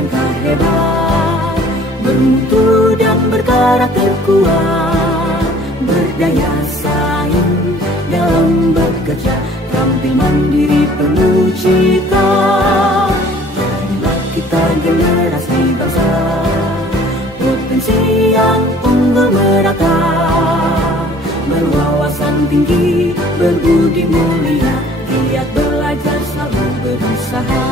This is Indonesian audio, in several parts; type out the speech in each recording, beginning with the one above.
SMK hebat, bermutu dan berkarakter kuat, berdaya saing dalam bekerja, tampil mandiri penuh cita. Jadilah kita generasi bangsa, potensi yang unggul merata, berwawasan tinggi, berbudi mulia, giat belajar selalu berusaha.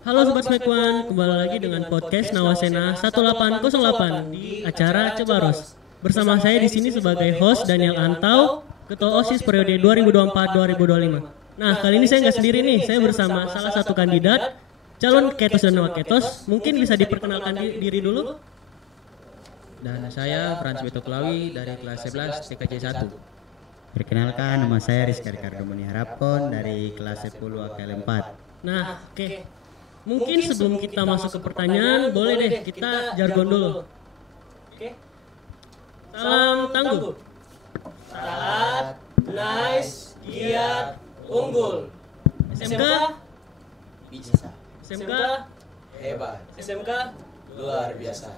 Halo Sobat Smekwan, kembali lagi dengan podcast Nawasena 1808 di acara Cebaros. Bersama saya di sini sebagai host Daniel Antau, Ketua OSIS periode 2024-2025. Nah, kali ini saya nggak sendiri nih, saya bersama salah satu kandidat calon ketos dan waketos. Mungkin bisa diperkenalkan diri dulu. Dan saya Frans Beto Kulawi dari kelas 11 TKJ 1. Perkenalkan, nama saya Rizky Ricardo Muni Harapon dari kelas 10 AKL 4. Nah, oke. Mungkin sebelum kita masuk ke pertanyaan, boleh deh kita jargon dulu. Oke. Salam tangguh. Salat, nice, giat, unggul. SMK, Bisa, SMK, hebat, SMK. luar biasa.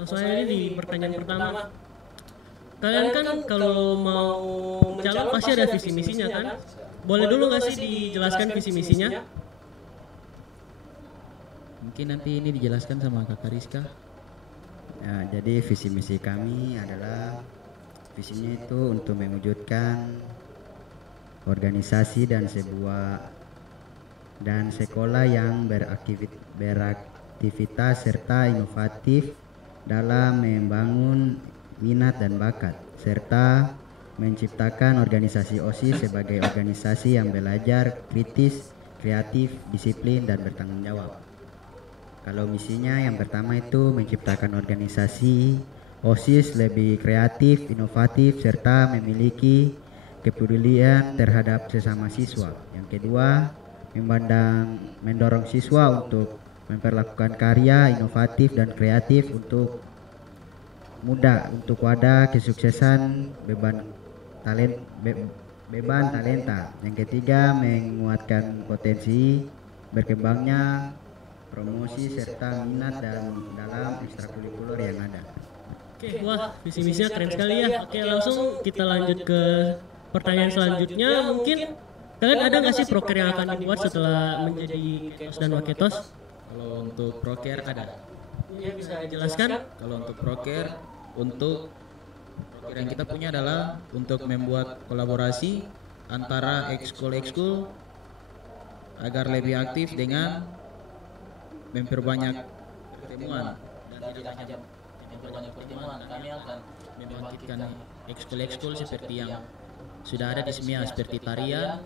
Langsung aja nih di pertanyaan pertama. Kalian kan kalau mau calon pasti ada visi misinya kan? Boleh dulu nggak sih dijelaskan visi misinya? Mungkin nanti ini dijelaskan sama Kakak Rizka. Nah, jadi visi misi kami adalah visinya itu untuk mewujudkan organisasi dan sekolah yang beraktivitas serta inovatif dalam membangun minat dan bakat, serta menciptakan organisasi OSIS sebagai organisasi yang belajar kritis, kreatif, disiplin, dan bertanggung jawab. Kalau misinya yang pertama itu menciptakan organisasi OSIS lebih kreatif, inovatif, serta memiliki kepedulian terhadap sesama siswa. Yang kedua, mendorong siswa untuk memperlakukan karya inovatif dan kreatif untuk wadah kesuksesan beban talenta. Yang ketiga, menguatkan potensi berkembangnya promosi serta minat dalam ekstrakurikuler yang ada. Oke, wah visi misinya keren sekali ya. Oke, langsung kita lanjut ke pertanyaan selanjutnya. Mungkin kalian ada nggak sih proker yang akan dibuat setelah menjadi ketos dan waketos? Kalau untuk proker ada. Ya, bisa dijelaskan? Kalau untuk proker yang kita punya adalah untuk membuat kolaborasi antara ekskul agar lebih aktif dengan memperbanyak pertemuan Dan tidak hanya memperbanyak pertemuan, kami akan membangkitkan ekskul seperti yang sudah ada di SMIA seperti tarian,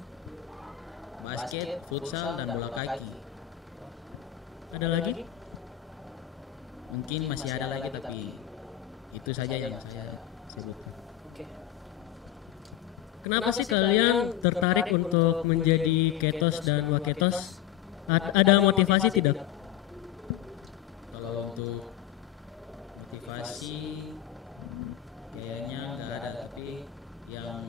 basket, futsal, dan bola kaki. Ada lagi? Mungkin masih ada lagi tapi itu saja yang saya sebut. Kenapa sih kalian tertarik untuk menjadi ketos dan waketos? Ada motivasi tidak? Kalau untuk motivasi kayaknya nggak ada, tapi yang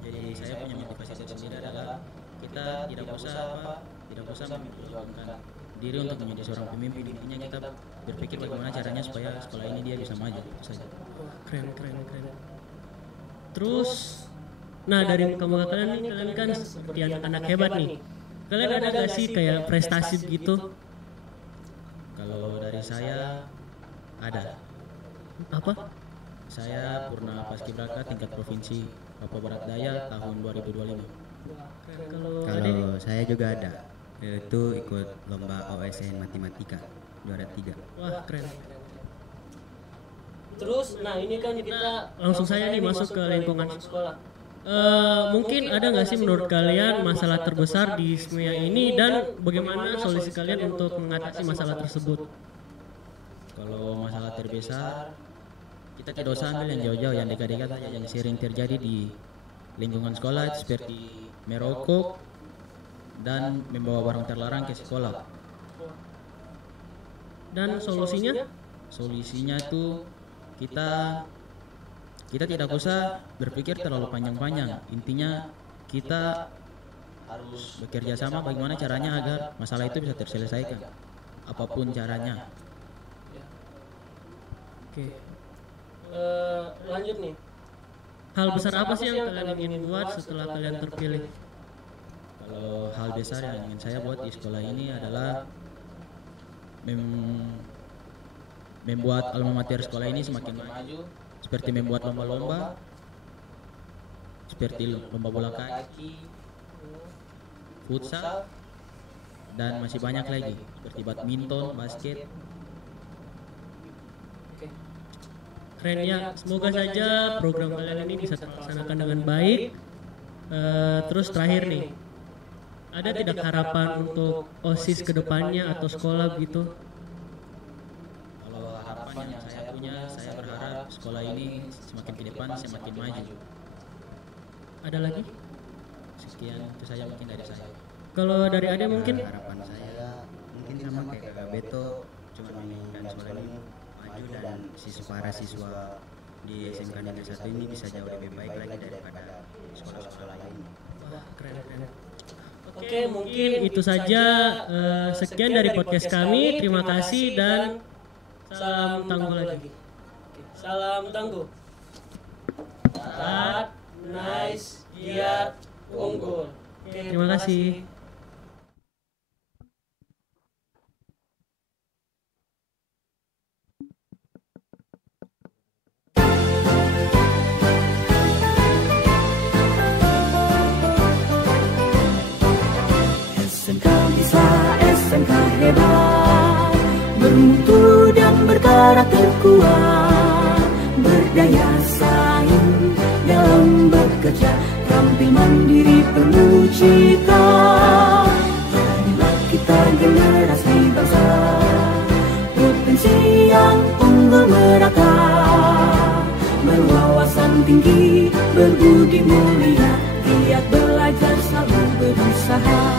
jadi saya punya motivasi tersendiri adalah kita tidak usah memperjuangkan diri untuk menjadi seorang pemimpin. Intinya kita berpikir bagaimana caranya supaya sekolah ini dia bisa maju saja. Keren. Terus, nah dari kamu kalian nih, kalian kan seperti anak-anak hebat nih. Kalian ada gak sih kayak prestasi gitu? Kalau dari saya ada. Apa? Saya purna paskibraka tingkat provinsi Papua Barat Daya tahun 2025. Kalau saya juga ada, yaitu ikut lomba OSN matematika juara 3. Wah keren. terus. Nah ini kan kita Langsung saja nih masuk ke lingkungan sekolah. Mungkin ada nggak sih menurut kalian masalah terbesar di SMIA ini dan bagaimana solusi kalian untuk mengatasi masalah tersebut? Kalau masalah terbesar, kita tidak usah ambil yang jauh-jauh, yang dekat-dekat saja yang sering terjadi di lingkungan sekolah seperti merokok dan membawa barang terlarang ke sekolah. Dan solusinya? Solusinya itu kita kita tidak usah berpikir terlalu panjang-panjang. Intinya kita harus bekerja sama bagaimana caranya agar masalah itu bisa terselesaikan, apapun caranya. Oke. Lanjut nih. Hal besar apa sih yang kalian ingin buat setelah kalian terpilih? Kalau hal besar yang ingin saya buat di sekolah ini adalah membuat alma mater sekolah ini semakin maju, seperti membuat lomba-lomba, seperti lomba bola kaki, futsal, dan masih banyak lagi seperti badminton, basket. Keren ya, semoga saja program kalian ini bisa terlaksanakan dengan baik. Terus terakhir nih, ada tidak harapan untuk OSIS ke depannya atau sekolah begitu? Kalau harapan yang saya punya, saya berharap sekolah ini semakin ke depan semakin maju. Ada lagi? Sekian itu saja mungkin dari saya. Kalau dari Ade mungkin? Harapan saya mungkin sama kayak Kakak Beto, cuma menginginkan sekolah ini maju dan para siswa di SMK Negeri 1 ini bisa jauh lebih baik lagi daripada sekolah-sekolah lain. Wah, keren. Oke, mungkin itu saja. Sekian dari podcast kami. Terima kasih dan salam tangguh lagi. Salam tangguh. Taat, nice, giat, unggul. Terima kasih. SMK bisa, SMK hebat, bermutu dan berkarakter kuat, berdaya saing dalam bekerja, tampil mandiri penuh cita. Jadilah kita generasi bangsa, potensi yang unggul merata, berwawasan tinggi, berbudi mulia, giat belajar selalu berusaha.